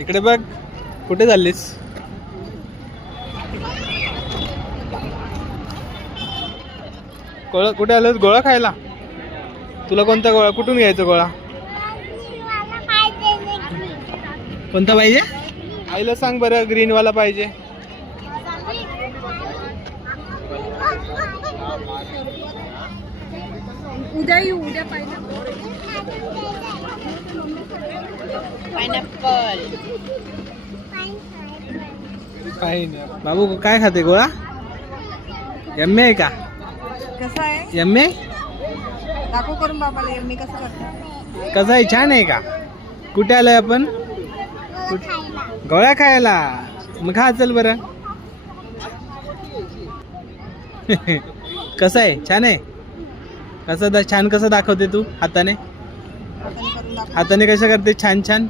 इकडे बघ, कुठे चाललीस? गोळा कुठे आलोस? गोळा खायला? तुला कोणता गोळा, कुठून घ्यायचा गोळा? कोणता पाहिजे? आईला सांग बरं, ग्रीन वाला पाहिजे. उद्या येऊ, उद्या पाहिजे. पायनॅपल. बाबू काय खाते? गोळा यम्मी आहे का? कसं आहे? यम्मी दाखव करून बाबाला मी कसं करते. कसा आहे? छान आहे का? कुठे आलोय आपण? गोळ्या खायला. मग खा, चल बरं. कसं आहे? छान आहे? कसं छान कसं दाखवते तू? हाताने हाताने कसं करते? छान छान.